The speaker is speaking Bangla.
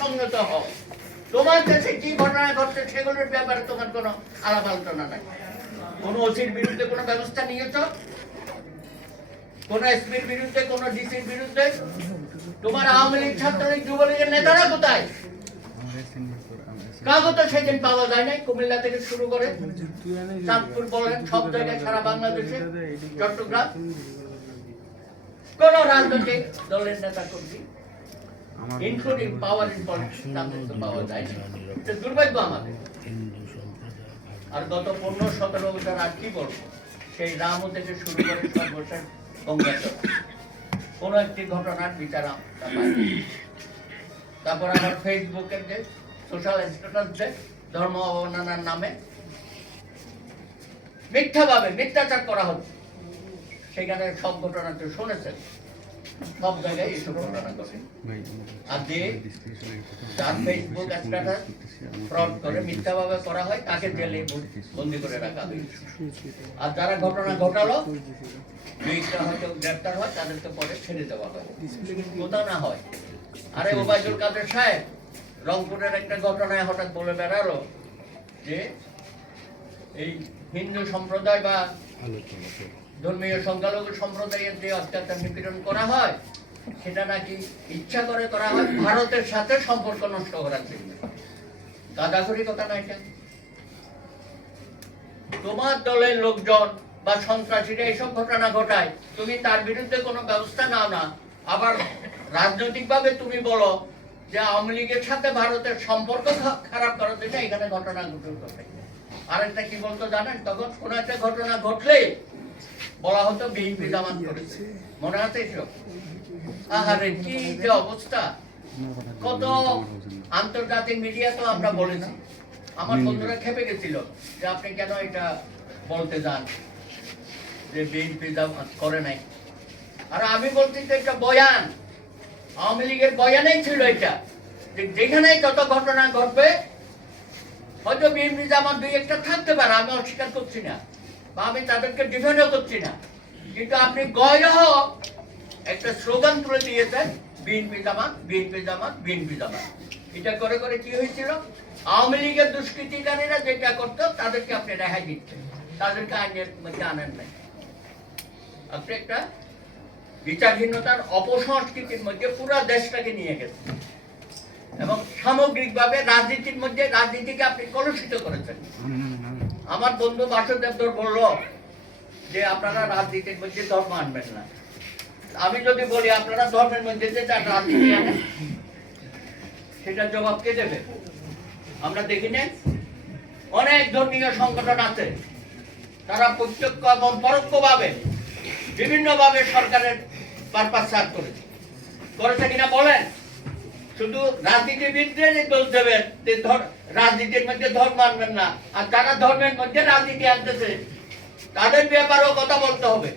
সংযত হও। তোমার দেশে কি ঘটনা ঘটছে সেগুলোর ব্যাপারে তোমার কোনো আলাপ আলোচনা নাই। কোন ওসির বিরুদ্ধে কোনো ব্যবস্থা নিয়েছ? কোন এসপির বিরুদ্ধে, কোন ডিসির বিরুদ্ধে? তোমার আওয়ামী লীগ, ছাত্রলীগ, যুবলীগের নেতারা কোথায়? কাগজ তো সেদিন পাওয়া যায় নাই। কুমিল্লা থেকে শুরু করে চাঁদপুর বলেন, সব জায়গায়, সারা বাংলাদেশে, চট্টগ্রাম, কোন রাজনৈতিক দলের নেতা কর্মী ইনক্লুডিং পাওয়ার ইন পলিটিক্স তাদের তো পাওয়া যায় না। এটা দুর্ভাগ্য আমাদের। আর গত 15-17 বছর আর কি বলবো, সেই রামও থেকে শুরু করে সর্বশেষ গঙ্গাচড়া কোন একটি ঘটনার বিচার আমরা পাইনি। তারপর আমার ফেসবুকের যে সোশ্যাল স্ট্যাটাস যে ধর্ম অবমাননার নামে মিথ্যাভাবে মিথ্যাচার করা হচ্ছে, সেখানে সব ঘটনা তো শুনেছেন, সব জায়গায় এইসব ঘটনা ঘটে। আর যে যার ফেসবুক স্ট্যাটাস ফ্রড করে মিথ্যাভাবে করা হয় তাকে জেলে বন্দি করে রাখা হয়। আর যারা ঘটনা ঘটালো দুইটা হয়তো গ্রেপ্তার হয়, তাদেরকে পরে ছেড়ে দেওয়া হয়, কোথাও না হয়। আরে ওবায়দুল কাদের সাহেব রংপুরের একটা ঘটনায় হঠাৎ বলে বেড়ালো যে এই হিন্দু সম্প্রদায় বা ধর্মীয় সংখ্যালঘু সম্প্রদায়ের যে অত্যাচার নিপীড়ন করা হয় সেটা নাকি ইচ্ছা করে করা হয় ভারতের সাথে সম্পর্ক নষ্ট করার জন্য। গাদাখড়ি কথা না এটা। তোমার দলের লোকজন বা সন্ত্রাসীরা এইসব ঘটনা ঘটায়, তুমি তার বিরুদ্ধে কোনো ব্যবস্থা নাও না, আবার রাজনৈতিকভাবে তুমি বলো যে আওয়ামী লীগের সাথে ভারতের সম্পর্ক খারাপ করার জন্য এখানে ঘটনা ঘটে। আরেকটা কি বলতো জানেন, তখন কোন একটা ঘটনা ঘটলে বলা হতো বিএনপি জামাত করেছে, মনে আছে এসব? আহারে কি যে অবস্থা! কত আন্তর্জাতিক মিডিয়া তো আমরা বলেছি, আমার বন্ধুরা খেপে গেছিল যে আপনি কেন এটা বলতে যান যে বিএনপি জামাত করে নাই। আর আমি বলছি যে এটা বয়ান, আওয়ামী লীগের বয়ানেই ছিল এটা, যে যেখানে যত ঘটনা ঘটবে হয়তো বিএনপি জামাত দুই একটা থাকতে পারে, আমি অস্বীকার করছি না বা আমি তাদেরকে ডিফেন্ডও করছি না, কিন্তু আপনি গয়রহ একটা স্লোগান তুলে দিয়েছেন বিএনপি জামাত, বিএনপি জামাত, বিএনপি জামাত। এটা করে করে কি হয়েছিল, আওয়ামী লীগের দুষ্কৃতিকারীরা যেটা করতো তাদেরকে আপনি রেহাই দিচ্ছেন, তাদেরকে আইনের মধ্যে আনেন নাই। আপনি একটা বিচারহীনতার অপসংস্কৃতির মধ্যে পুরো দেশটাকে নিয়ে গেছেন এবং সামগ্রিকভাবে রাজনীতির মধ্যে রাজনীতিকে আপনি কলুষিত করেছেন। আমার বন্ধু বাসুদেব ধর বলল যে আপনারা রাজনীতির মধ্যে ধর্ম আনবেন না। আমি যদি বলি আপনারা ধর্মের মধ্যে যে রাজনীতি আনেন, সেটার জবাব কে দেবে? আমরা দেখি নাই অনেক ধর্মীয় সংগঠন আছে, তারা প্রত্যক্ষ এবং পরোক্ষভাবে বিভিন্নভাবে সরকারের পারপাস সার্ভ করেছে কিনা বলেন? শুধু রাজনীতিবিদদের দোষ দেবেন যে রাজনীতির মধ্যে ধর্ম আনবেন না, আর যারা ধর্মের মধ্যে রাজনীতি আনতেছে তাদের ব্যাপারেও কথা বলতে হবে।